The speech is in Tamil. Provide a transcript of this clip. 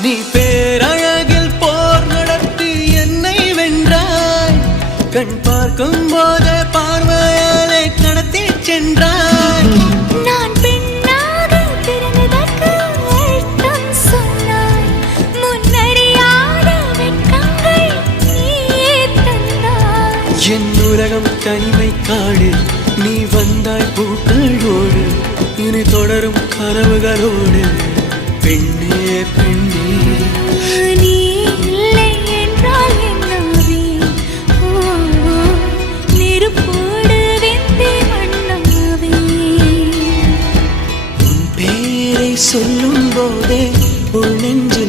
நீ பேரழகில் போர் நடத்தி என்னை வென்றாய். கண் பார்க்கும் போதே பார்வையாலே கடத்தி சென்றாய். நான் பெண்ணாக பிறந்ததற்கு அர்த்தம் சொன்னாய். முன்னறியாத வெட்கங்கள் நீயே தந்தாய். என் உலகம் தனிமை காடு. நீ வந்தாய் பூக்களோடு. இனி தொடரும் கனவுகளோடு. பெண்ணே பெண்ணே நீ இல்லை என்றால் என்னாவே? நெருப்போடு வெந்தே மண்ணாவே. உன் பேரை சொல்லும் போதே உள் நெஞ்சு